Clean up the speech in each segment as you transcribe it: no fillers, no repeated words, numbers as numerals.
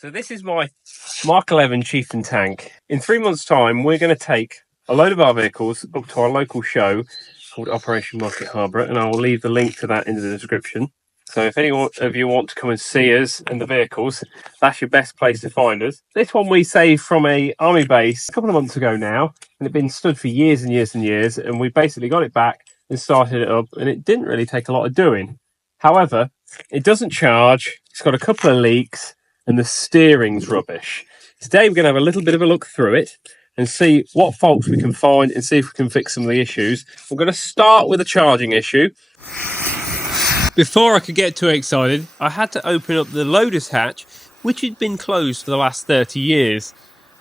So this is my MK11 Chieftain Tank. In 3 months' time, we're going to take a load of our vehicles up to our local show called Operation Market Harbour, and I will leave the link to that in the description. So if any of you want to come and see us and the vehicles, that's your best place to find us. This one we saved from a army base a couple of months ago now, and it'd been stood for years and years and years, and we basically got it back and started it up, and it didn't really take a lot of doing. However, it doesn't charge, it's got a couple of leaks, and the steering's rubbish. Today we're going to have a little bit of a look through it and see what faults we can find and see if we can fix some of the issues. We're going to start with a charging issue. Before I could get too excited, I had to open up the loader's hatch, which had been closed for the last 30 years.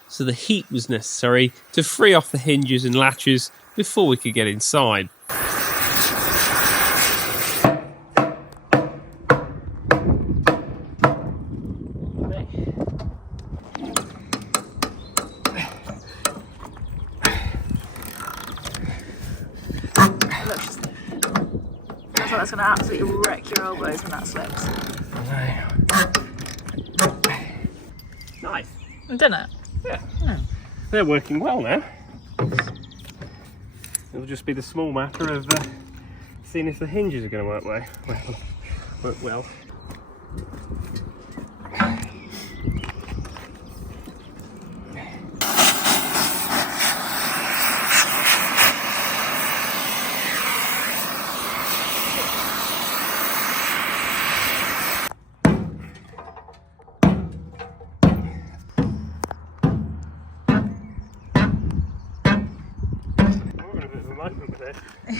So the heat was necessary to free off the hinges and latches before we could get inside. That's going to absolutely wreck your elbows when that slips. Nice. Didn't it? Yeah. They're working well now. It'll just be the small matter of seeing if the hinges are going to work well.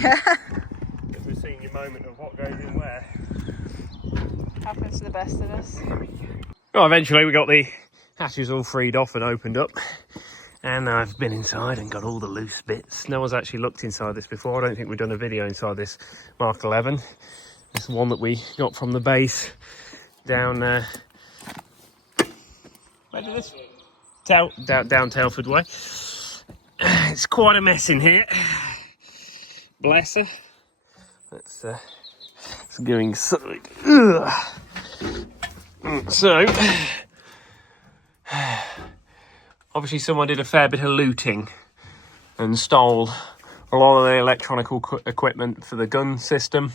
Yeah. Because we're seeing your moment of what goes in where. Happens to the best of us. Well, eventually we got the hatches all freed off and opened up, and I've been inside and got all the loose bits. No one's actually looked inside this before. I don't think we've done a video inside this MK11. It's one that we got from the base down where did this? Down Telford way. It's quite a mess in here. Bless her. Let's go inside. So, obviously someone did a fair bit of looting and stole a lot of the electronic equipment for the gun system.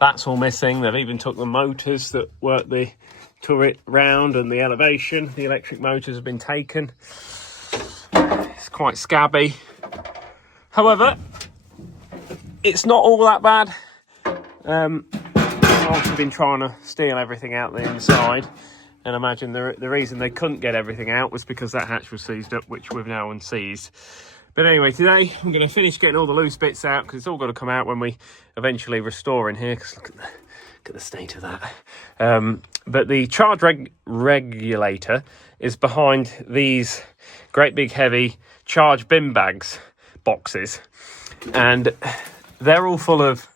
That's all missing. They've even took the motors that work the turret round and the elevation. The electric motors have been taken. It's quite scabby. However, it's not all that bad. They've also been trying to steal everything out the inside, and imagine the reason they couldn't get everything out was because that hatch was seized up, which we've now unseized. But anyway, today I'm going to finish getting all the loose bits out, because it's all got to come out when we eventually restore in here, because look at the state of that. But the charge regulator is behind these great big heavy charge bin boxes, and they're all full of,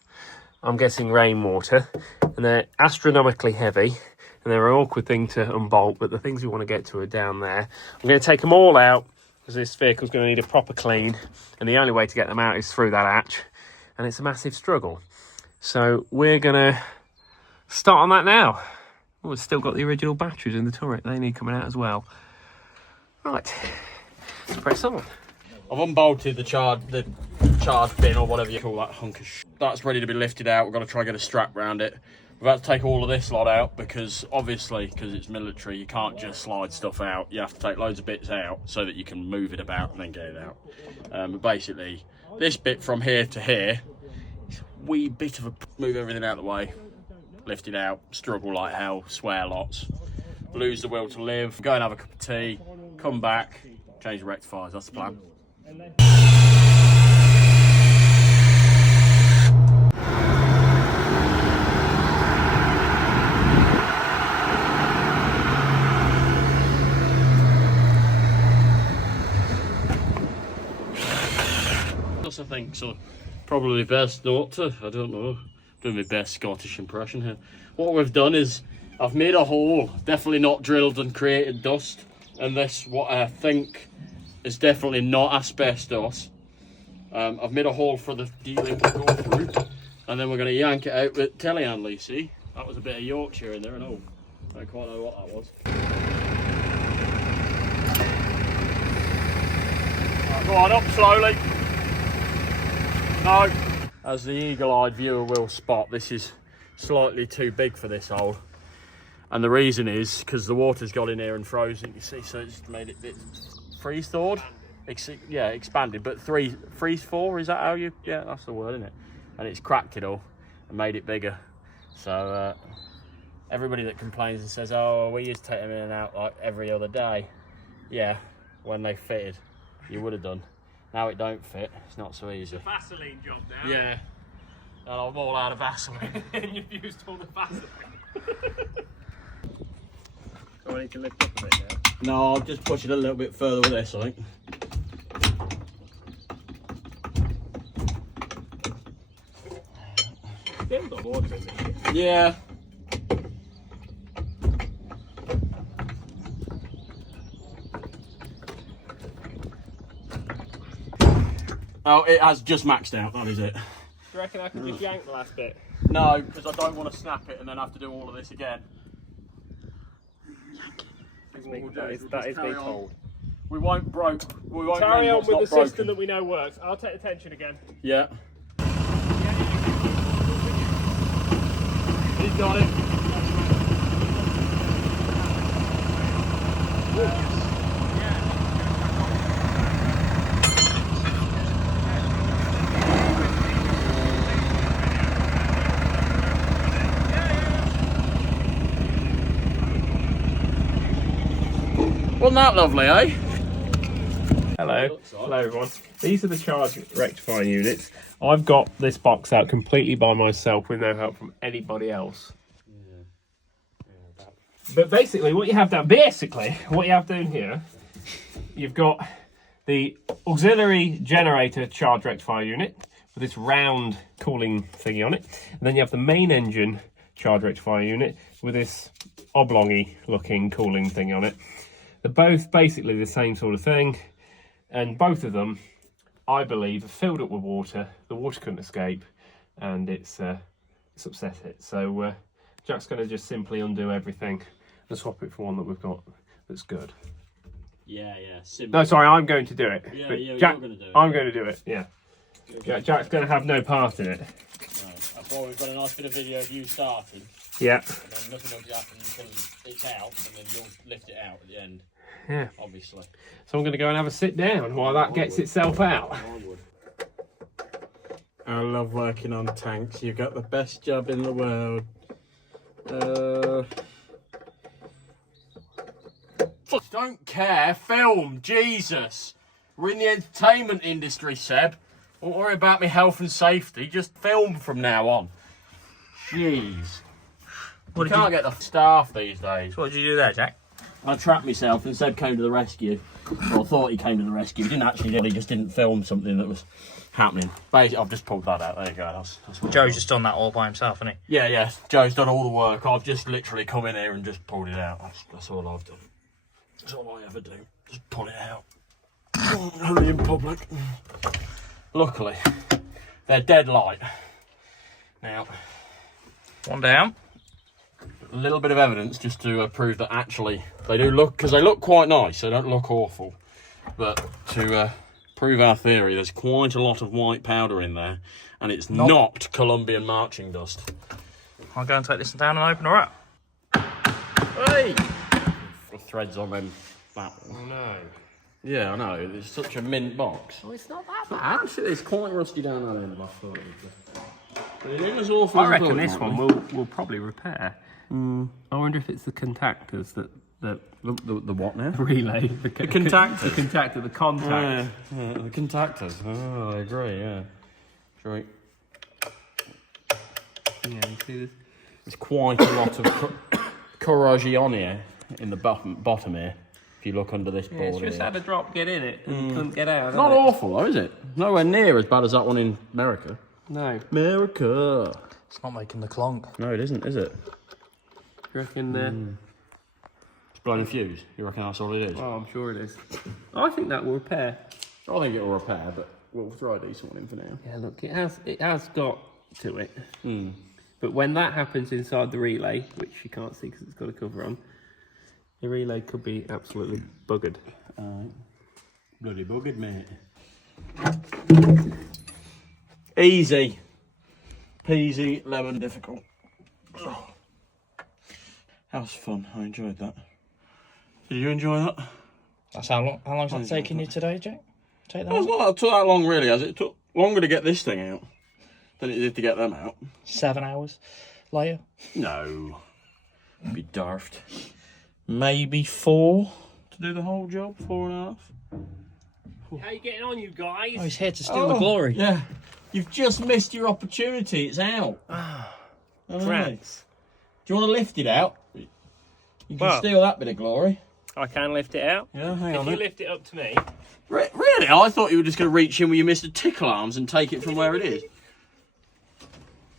I'm guessing, rainwater, and they're astronomically heavy, and they're an awkward thing to unbolt, but the things we want to get to are down there. I'm going to take them all out, because this vehicle's going to need a proper clean, and the only way to get them out is through that hatch, and it's a massive struggle. So we're going to start on that now. Oh, we've still got the original batteries in the turret. They need coming out as well. Right, let's press on. I've unbolted the charge bin, or whatever you call that hunk of shit. That's ready to be lifted out. We've got to try and get a strap around it. We've had to take all of this lot out because, obviously, because it's military, you can't just slide stuff out. You have to take loads of bits out so that you can move it about and then get it out. But basically, this bit from here to here, it's a wee bit of a... Move everything out of the way, lift it out, struggle like hell, swear lots, lose the will to live, go and have a cup of tea, come back, change the rectifiers. That's the plan. I think so. Probably best not to. I don't know. Doing my best Scottish impression here. What we've done is I've made a hole, definitely not drilled and created dust, and this, what I think is definitely not asbestos. I've made a hole for the D-link to go through, and then we're going to yank it out with telehandler, you see? That was a bit of Yorkshire in there, I know. I don't quite know what that was. Go on, up slowly. No. As the eagle-eyed viewer will spot, this is slightly too big for this hole. And the reason is because the water's got in here and frozen, you see, so it's made it a bit freeze-thawed. Yeah, expanded, but freeze-thaw, is that how you, yeah, that's the word, isn't it? And it's cracked it all and made it bigger. So everybody that complains and says, oh, we used to take them in and out like every other day. Yeah, when they fitted, you would have done. Now it don't fit, it's not so easy. It's a Vaseline job now. Yeah. And I'm all out of Vaseline. And you've used all the Vaseline. So I need to lift up a bit now. No, I'll just push it a little bit further with this, I think. You haven't got water in this. Yeah. Oh, it has just maxed out, that is it. Do you reckon I can just yank the last bit? No, because I don't want to snap it and then have to do all of this again. That is me cold. We won't Carry on mend what's with not the system that we know works. I'll take the tension again. Yeah. He's got it. Wasn't that lovely, eh? Hello. Hello everyone. These are the charge rectifying units. I've got this box out completely by myself with no help from anybody else. But basically what you have down here, you've got the auxiliary generator charge rectifier unit with this round cooling thingy on it. And then you have the main engine charge rectifier unit with this oblongy looking cooling thing on it. They're both basically the same sort of thing, and both of them, I believe, are filled up with water. The water couldn't escape, and it's upset it. So Jack's going to just simply undo everything and swap it for one that we've got that's good. Yeah, simple. No, sorry, I'm going to do it. Yeah, but you're Jack, going to do it. I'm going to do it. Yeah. Jack's going to have no part in it. No, that's why we've got a nice bit of video of you starting. Yeah. And then nothing will happen until it's out, and then you'll lift it out at the end. Yeah. Obviously. So I'm going to go and have a sit down while that gets itself out. I love working on tanks. You've got the best job in the world. Fuck. Don't care. Film. Jesus. We're in the entertainment industry, Seb. Don't worry about me health and safety. Just film from now on. Jeez. You can't get the staff these days. What did you do there, Jack? I trapped myself and Seb came to the rescue. Well, I thought he came to the rescue. He didn't actually do it. He just didn't film something that was happening. Basically, I've just pulled that out. There you go. That's what Joe's just done that all by himself, hasn't he? Yeah. Joe's done all the work. I've just literally come in here and just pulled it out. That's all I've done. That's all I ever do. Just pull it out. Only in public. Luckily, they're dead light. Now, One down. a little bit of evidence just to prove that actually they do look, because they look quite nice, they don't look awful, but to prove our theory, there's quite a lot of white powder in there, and it's not Colombian marching dust. I'll go and take this down and open her up. Hey! The threads on them. That one. Oh no. Yeah, I know, it's such a mint box. Oh, it's not that bad. Actually, it's quite rusty down that end, I thought it was. But it ain't as awful I as reckon thought it this might one be. will probably repair. I wonder if it's the contactors that The what now? relay. The contactors? The contactor, the contact. Yeah, the contactors. Oh, I agree, yeah. Right. Yeah, you see this? There's quite a lot of corrosion here in the bottom here. If you look under this board Yeah, it's just here. had a drop get in it and couldn't get out. Not has it? awful though, is it? Nowhere near as bad as that one in America. No. America. It's not making the clonk. No, it isn't, is it? You reckon? It's blown a fuse. You reckon that's all it is? Oh, I'm sure it is. I think that will repair. I think it'll repair, but we'll throw a decent one in for now. Yeah, look, it has got to it. But when that happens inside the relay, which you can't see because it's got a cover on, the relay could be absolutely buggered. Bloody buggered, mate. Easy peasy lemon difficult. Oh. That was fun. I enjoyed that. Did you enjoy that? That's how long's that taking you today, Jack? Take that. It not took that long, really, has it? It took longer to get this thing out than it did to get them out. 7 hours later. No, be daft. Maybe 4 to do the whole job. 4.5. How you getting on, you guys? Oh, he's here to steal the glory. Yeah, you've just missed your opportunity. It's out. Rats. Do you want to lift it out? You can Well, steal that bit of glory. I can lift it out. Yeah, hang If on. you then. lift it up to me. Really? I thought you were just going to reach in with your Mr. Tickle arms and take it from where it is.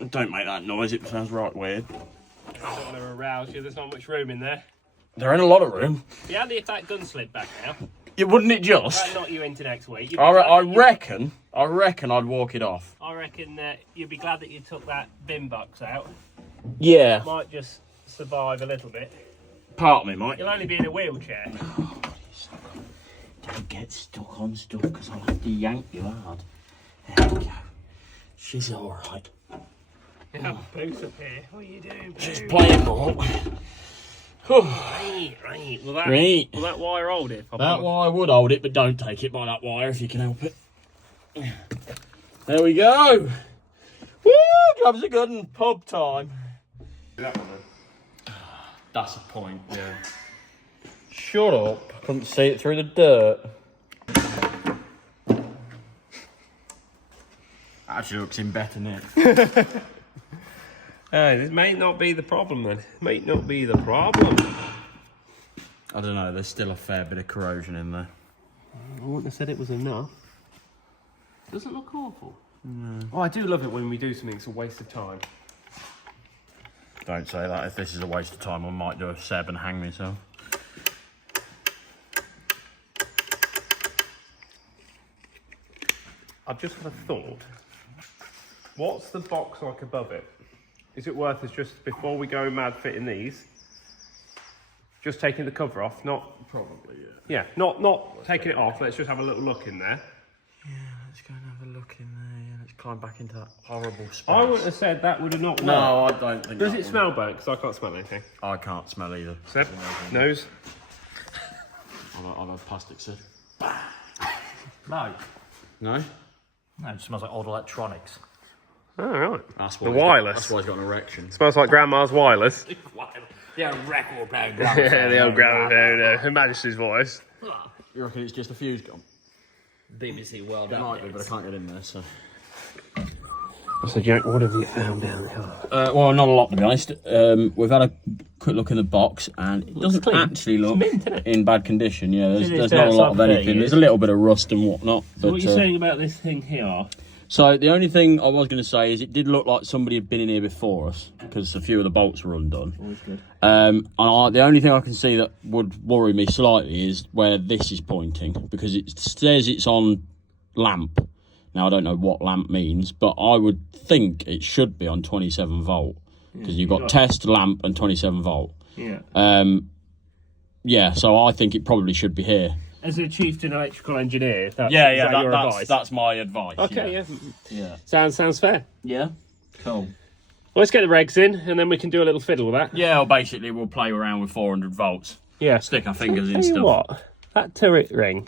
Don't make that noise. It sounds right weird. I don't want to arouse you. There's not much room in there. They're in a lot of room. Be handy if that gun slid back now. Yeah, wouldn't it just? That'd knock you into next week. I reckon I'd walk it off. I reckon you'd be glad that you took that bin box out. Yeah. Might just survive a little bit. Part of me might. You'll only be in a wheelchair. Don't get stuck on stuff because I'll have to yank you hard. There we go. She's alright. Yeah, Boo's up here. What are you doing, Boo? Just playing ball. Right. Will that wire hold it? That wire would hold it, but don't take it by that wire if you can help it. There we go. Woo! Jobs are good and pub time. That one then. That's a point, yeah. Shut up. Couldn't see it through the dirt. Actually looks in better nick. This may not be the problem then. Might not be the problem. I don't know, there's still a fair bit of corrosion in there. I wouldn't have said it was enough. Doesn't look awful. No. Oh, I do love it when we do something it's a waste of time. Don't say that. If this is a waste of time, I might do a Seb and hang myself. I've just had a thought. What's the box like above it? Is it worth us just, before we go mad fitting these, just taking the cover off? Not Probably, yeah. Yeah, not taking it off. Let's just have a little look in there. Yeah, let's go and have a look in there. Yeah, let's climb back into that horrible space. I wouldn't have said that would have not worked. No, I don't think Does that it smell burnt? Because I can't smell anything. I can't smell either. Seb, nose. I've had plastic sip. No. No? No, it smells like old electronics. Oh, right. That's The wireless. That's why he's got an erection. Smells like Grandma's wireless. Yeah, record player. Yeah, the old Grandma, Her Majesty's voice. You reckon it's just a fuse gone? BBC World It might be, but I can't get in there, so... So, Jack, what have you found down there? Well, not a lot, to be honest. We've had a quick look in the box, and it doesn't clean. actually look It's mint, isn't it? in bad condition. Yeah, It is there's not a lot of outside anything. there, There's a little bit of rust and whatnot. So what but, are you saying about this thing here? So the only thing I was going to say is it did look like somebody had been in here before us, because a few of the bolts were undone. Always good. And the only thing I can see that would worry me slightly is where this is pointing, because it says it's on lamp. Now, I don't know what lamp means, but I would think it should be on 27 volt, because you've got test, lamp, and 27 volt. Yeah. Yeah, so I think it probably should be here. As a chieftain electrical engineer, is that your advice? That's my advice. Okay, Yeah. Sounds fair. Yeah? Cool. Well, let's get the regs in, and then we can do a little fiddle with that. Yeah, well, basically, we'll play around with 400 volts. Yeah. Stick our fingers in Tell you stuff. what, that turret ring,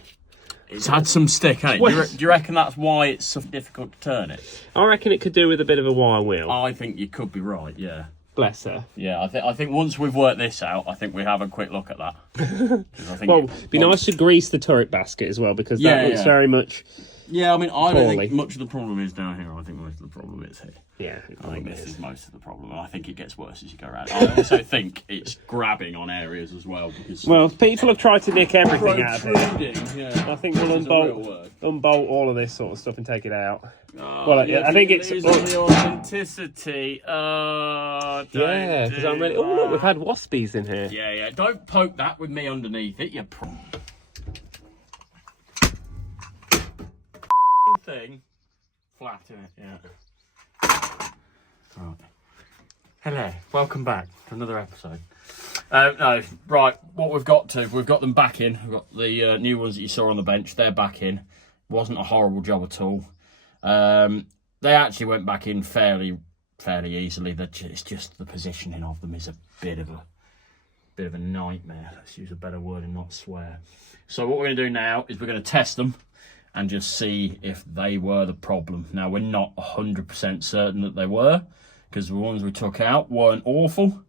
It's had some stick, ain't it? Do you reckon that's why it's so difficult to turn it? I reckon it could do with a bit of a wire wheel. I think you could be right, yeah. Bless her. Yeah, I think once we've worked this out, I think we have a quick look at that. 'Cause I think Well, it'd be nice to grease the turret basket as well, because that looks very much... Yeah, I mean, I don't Poorly. think much of the problem is down here. I think most of the problem is here. Yeah, I think this is most of the problem, and I think it gets worse as you go around. I also think it's grabbing on areas as well, because... Well, people have tried to nick everything out of it. protruding, yeah. I think we'll This is a real word. unbolt all of this sort of stuff and take it out. Oh, Well, I think it's... losing the authenticity. Yeah, because I'm ready... Oh, look, we've had waspies in here. Yeah. Don't poke that with me underneath it, you thing. Flat in it, yeah. Right. Hello, welcome back to another episode. No, right, what we've got them back in. We've got the new ones that you saw on the bench, they're back in. Wasn't a horrible job at all. They actually went back in fairly easily. It's just the positioning of them is a bit of a nightmare. Let's use a better word and not swear. So what we're going to do now is we're going to test them and just see if they were the problem. Now, we're not 100% certain that they were, because the ones we took out weren't awful,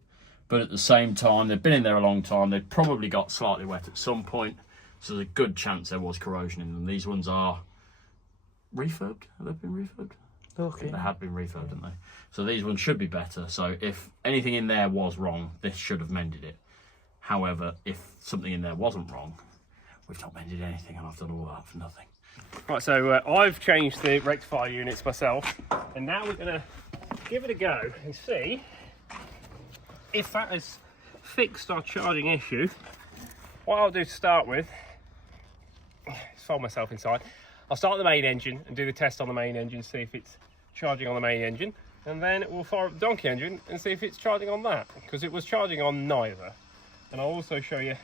but at the same time, they've been in there a long time. They've probably got slightly wet at some point, so there's a good chance there was corrosion in them. These ones are refurbed. Have they been refurbed? Okay. They had been refurbed, haven't they? So these ones should be better. So if anything in there was wrong, this should have mended it. However, if something in there wasn't wrong, we've not mended anything, and I've done all that for nothing. Right, so I've changed the rectifier units myself, and now we're going to give it a go and see if that has fixed our charging issue. What I'll do to start with is fold myself inside. I'll start the main engine and do the test on the main engine, see if it's charging on the main engine, and then we'll fire up the donkey engine and see if it's charging on that, because it was charging on neither. And I'll also show you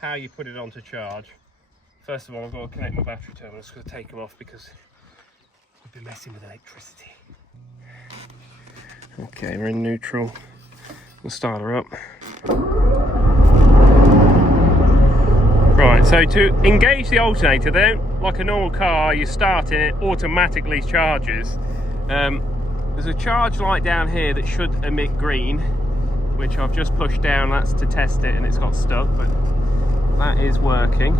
how you put it on to charge. First of all, I've got to connect my battery terminals. I'm just going to take them off because we've been messing with electricity. Okay, we're in neutral. We'll start her up. Right, so to engage the alternator, then, like a normal car, you start it, it automatically charges. There's a charge light down here that should emit green, which I've just pushed down. That's to test it, and it's got stuck, but that is working.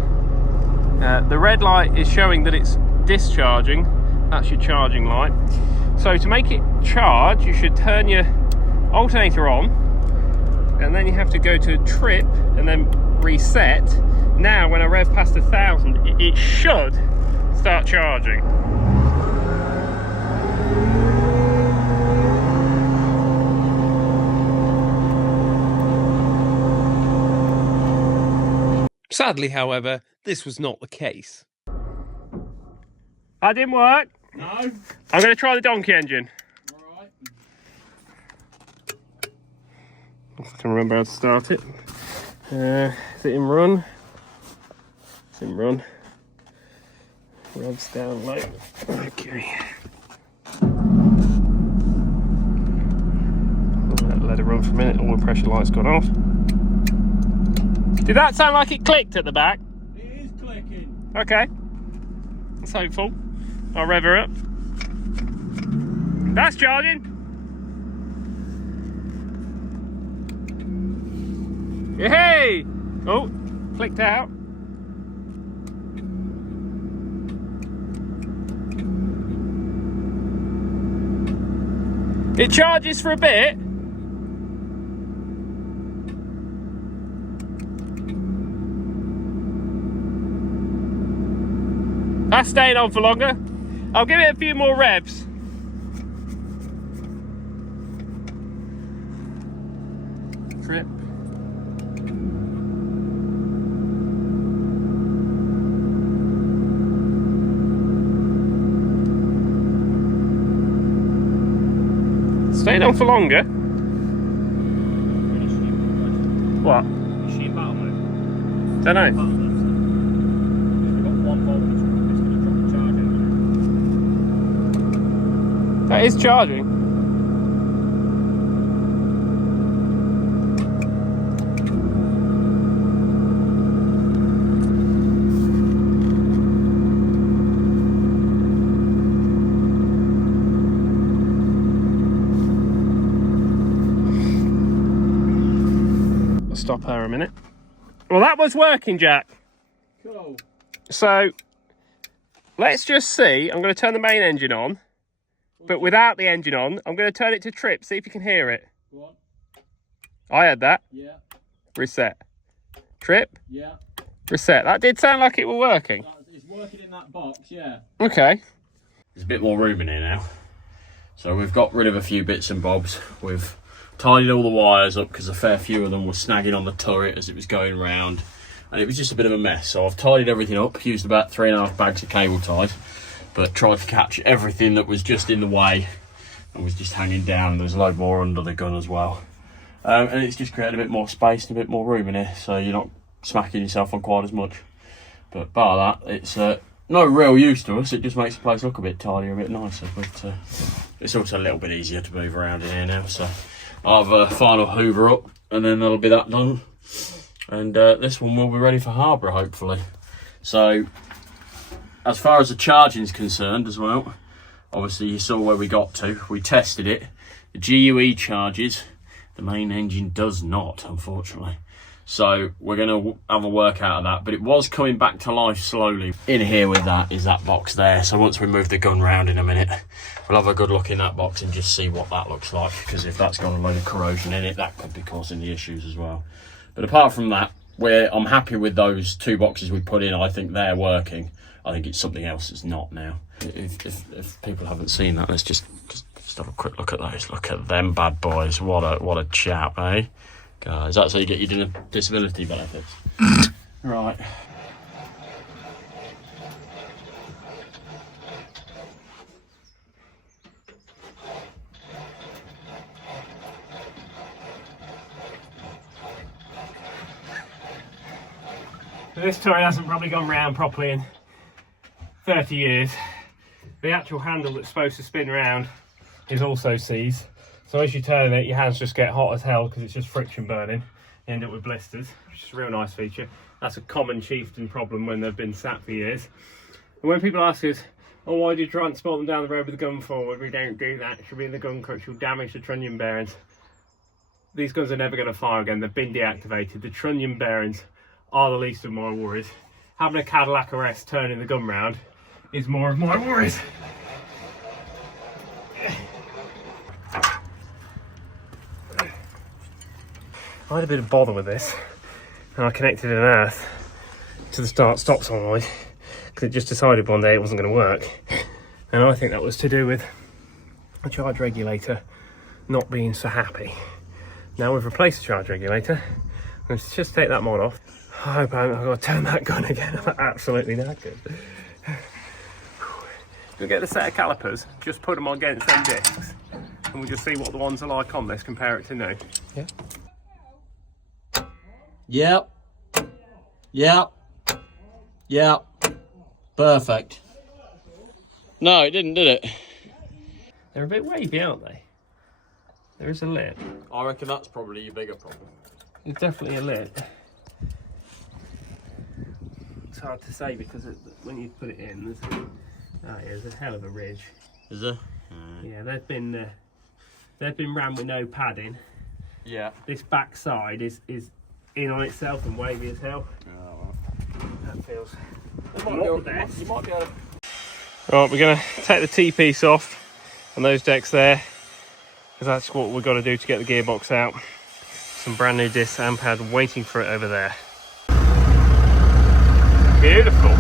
The red light is showing that it's discharging. That's your charging light. So to make it charge, you should turn your alternator on, and then you have to go to trip and then reset. Now when I rev past 1,000, it should start charging. Sadly, however, this was not the case. That didn't work. No. I'm going to try the donkey engine. All right. If I can remember how to start it. Is it in run? It's in run. Revs down low. Okay. Let it run for a minute. All the pressure light's gone off. Did that sound like it clicked at the back? It is clicking. Okay. That's hopeful. I'll rev her up. That's charging. Hey! Oh, clicked out. It charges for a bit. That's staying on for longer. I'll give it a few more revs. Trip. Staying on for longer. What? Machine battle mode. Don't know. We've got 1 volt, it's going to drop the charge in. That is charging. I'll stop her a minute. Well, that was working, Jack. Cool. So let's just see. I'm going to turn the main engine on, but without the engine on. I'm going to turn it to trip, see if you can hear it. Go on. I heard that. Yeah. Reset. Trip. Yeah. Reset. That did sound like it were working. It's working in that box, yeah. Okay. There's a bit more room in here now. So we've got rid of a few bits and bobs. We've tidied all the wires up because a fair few of them were snagging on the turret as it was going round. And it was just a bit of a mess. So I've tidied everything up, used about 3.5 bags of cable ties, but tried to catch everything that was just in the way and was just hanging down. There's a load more under the gun as well. And it's just created a bit more space and a bit more room in here, so you're not smacking yourself on quite as much. But bar that, it's no real use to us. It just makes the place look a bit tidier, a bit nicer. But it's also a little bit easier to move around in here now. So I'll have a final hoover up, and then that'll be that done. And this one will be ready for harbour, hopefully. So as far as the charging is concerned as well, obviously you saw where we got to. We tested it. The GUE charges. The main engine does not, unfortunately. So we're going to have a work out of that. But it was coming back to life slowly. In here with that is that box there. So once we move the gun round in a minute, we'll have a good look in that box and just see what that looks like. Because if that's got a load of corrosion in it, that could be causing the issues as well. But apart from that, I'm happy with those 2 boxes we put in. I think they're working. I think it's something else that's not now. If people haven't seen that, let's just have a quick look at those. Look at them bad boys. What a chap, eh? Guys, that's how you get your disability benefits. Right. This toy hasn't probably gone round properly in 30 years. The actual handle that's supposed to spin round is also seized. So as you turn it, your hands just get hot as hell because it's just friction burning. You end up with blisters, which is a real nice feature. That's a common Chieftain problem when they've been sat for years. And when people ask us, oh, why do you transport them down the road with the gun forward? We don't do that. It should be in the gun crutch. You'll damage the trunnion bearings. These guns are never going to fire again. They've been deactivated. The trunnion bearings are the least of my worries. Having a Cadillac RS turning the gun round is more of my worries. I had a bit of bother with this, and I connected an earth to the start-stop solenoid because it just decided one day it wasn't going to work. And I think that was to do with the charge regulator not being so happy. Now we've replaced the charge regulator. Let's just take that mod off. I hope I've got to turn that gun again. I'm absolutely knackered. We'll get a set of calipers, just put them against them discs, and we'll just see what the ones are like on this, compare it to new. Yeah. Yep. Yep. Yep. Perfect. No, it didn't, did it? They're a bit wavy, aren't they? There is a lip. I reckon that's probably your bigger problem. There's definitely a lip. It's hard to say because when you put it in, there's a hell of a ridge. Is there? Yeah, they've been ran with no padding. Yeah. This back side is in on itself and wavy as hell. Oh, well. That feels You might be able to... Right, we're going to take the T-piece off on those decks there, because that's what we've got to do to get the gearbox out. Some brand new discs and pad waiting for it over there. Beautiful.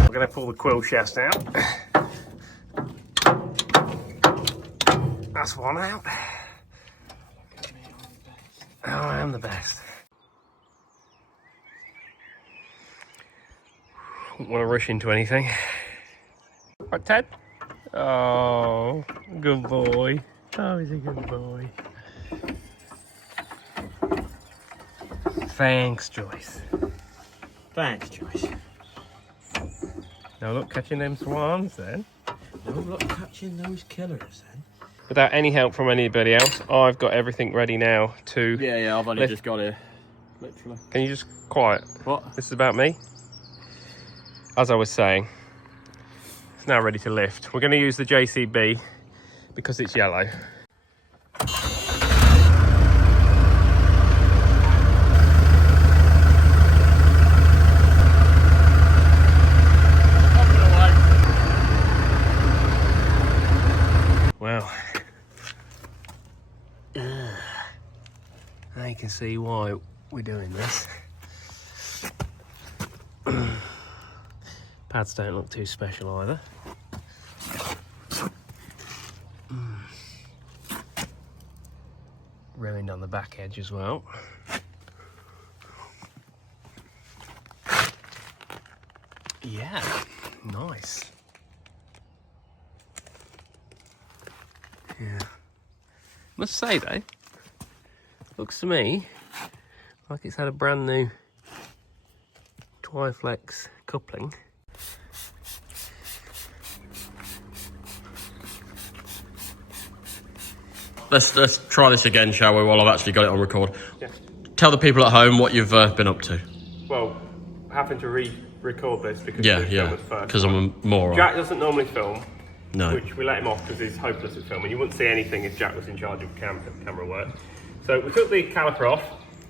We're going to pull the quill shaft out. That's one out. Oh, I am the best. Don't want to rush into anything. Right, Ted? Oh, good boy. Oh, he's a good boy. Thanks, Joyce. Thanks, Joyce. Now look, catching them swans then. No, look, catching those killers then. Without any help from anybody else, I've got everything ready now to... Yeah, I've only just got here. Literally. Can you just quiet? What? This is about me. As I was saying, it's now ready to lift. We're going to use the JCB because it's yellow. Well, now you can see why we're doing this. Pads don't look too special either. Ruined on the back edge as well. Yeah, nice. Yeah. Must say though, looks to me like it's had a brand new Twiflex coupling. Let's try this again, shall we, while I've actually got it on record. Yeah. Tell the people at home what you've been up to. Well, having to re-record this because Yeah, we filmed it first. because I'm a moron. Jack doesn't normally film, No. which we let him off because he's hopeless at filming. You wouldn't see anything if Jack was in charge of camera work. So we took the caliper off,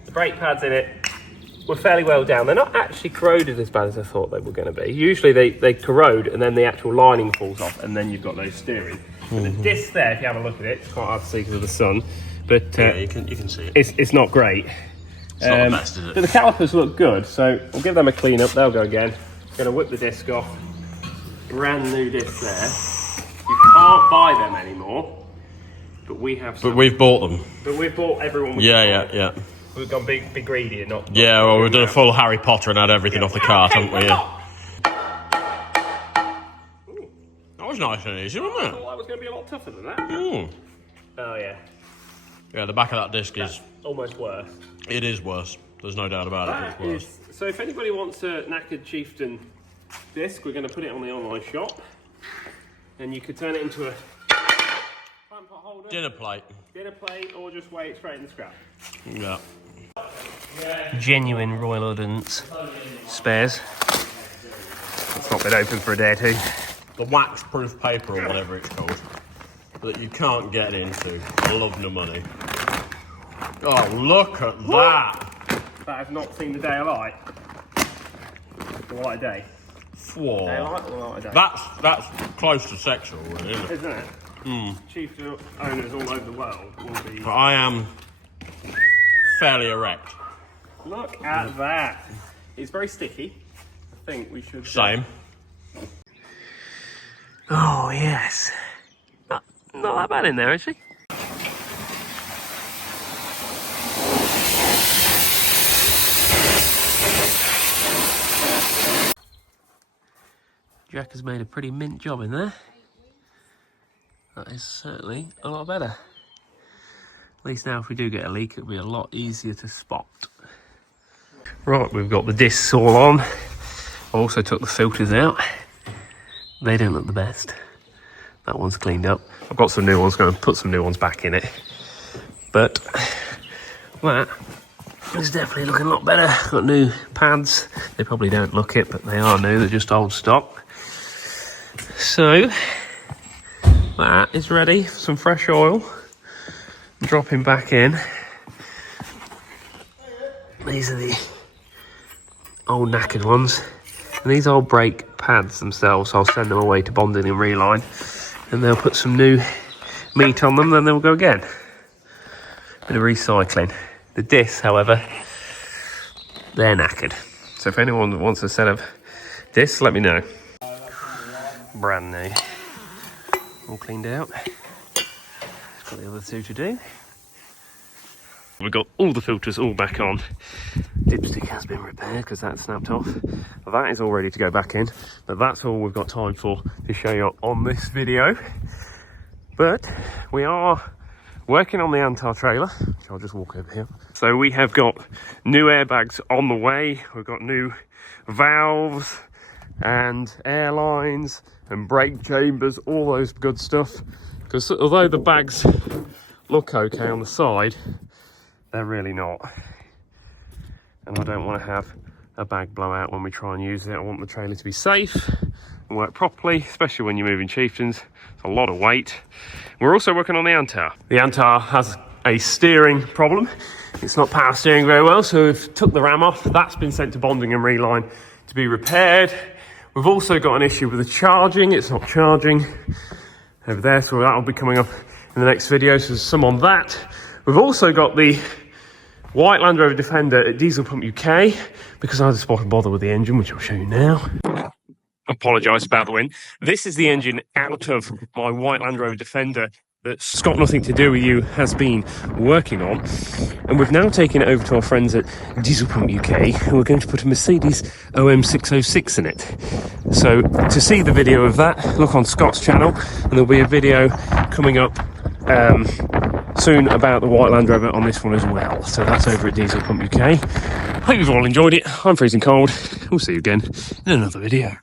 the brake pads in it were fairly well down. They're not actually corroded as bad as I thought they were going to be. Usually they corrode and then the actual lining falls off and then you've got no steering. But the disc there, if you have a look at it, it's quite hard to see because of the sun, but Yeah, you can see it. it's not great. It's not the best, is it? But the calipers look good, so we'll give them a clean up. They'll go again. Going to whip the disc off. Brand new disc there. You can't buy them anymore, but we have some. But we've bought them. But we've bought everyone. Yeah. We've gone big greedy and not. Yeah, well, we've done a full Harry Potter and had everything off the cart, haven't we? Yeah. That was nice and easy, wasn't I it? thought that was going to be a lot tougher than that. Mm. Oh yeah. Yeah, the back of that disc is... Almost worse. It is worse. There's no doubt about it. That It's worse. is, so if anybody wants a knackered Chieftain disc, we're going to put it on the online shop, and you could turn it into a plant pot holder, Dinner plate. or just weigh it straight in the scrap. Yeah. Genuine Royal Ordnance spares. It's not been open for a day or two. The wax-proof paper or whatever it's called that you can't get into. I love no money. Oh, look at that! That has not seen the day of light. The light of day. Whoa. Daylight or the light of day? That's close to sexual, really, isn't it? Isn't it? Chieftain owners all over the world will be. But I am fairly erect. Look at that. It's very sticky. I think we should. Same. Oh yes. Not that bad in there, actually. Jack has made a pretty mint job in there. That is certainly a lot better. At least now if we do get a leak, it'll be a lot easier to spot. Right, we've got the discs all on. I also took the filters out. They don't look the best. That one's cleaned up. I've got some new ones, going to put some new ones back in it. But that is definitely looking a lot better. Got new pads. They probably don't look it, but they are new. They're just old stock. So that is ready for some fresh oil. Dropping back in. These are the old knackered ones. And these old brake pads themselves, I'll send them away to bonding and reline. And they'll put some new meat on them, then they'll go again. Bit of recycling. The discs, however, they're knackered. So if anyone wants a set of discs, let me know. Brand new. All cleaned out. Got the other two to do. We've got all the filters all back on. Dipstick has been repaired because that snapped off. That is all ready to go back in, but that's all we've got time for to show you on this video. But we are working on the Antar trailer, which I'll just walk over here. So we have got new airbags on the way. We've got new valves and airlines and brake chambers, all those good stuff. Because although the bags look okay on the side, they're really not. And I don't want to have a bag blowout when we try and use it. I want the trailer to be safe and work properly, especially when you're moving chieftains. It's a lot of weight. We're also working on the Antar. The Antar has a steering problem. It's not power steering very well, so we've took the ram off. That's been sent to bonding and reline to be repaired. We've also got an issue with the charging. It's not charging over there, so that'll be coming up in the next video. So there's some on that. We've also got the white Landrover Defender at Diesel Pump UK, because I just wasn't bothered with the engine, which I'll show you now. Apologise about the wind. This is the engine out of my white Landrover Defender that's got nothing to do with you, has been working on. And we've now taken it over to our friends at Diesel Pump UK, who are going to put a Mercedes OM606 in it. So to see the video of that, look on Scott's channel, and there'll be a video coming up soon about the white Land Rover on this one as well. So that's over at Diesel Pump UK. Hope you've all enjoyed it. I'm freezing cold. We'll see you again in another video.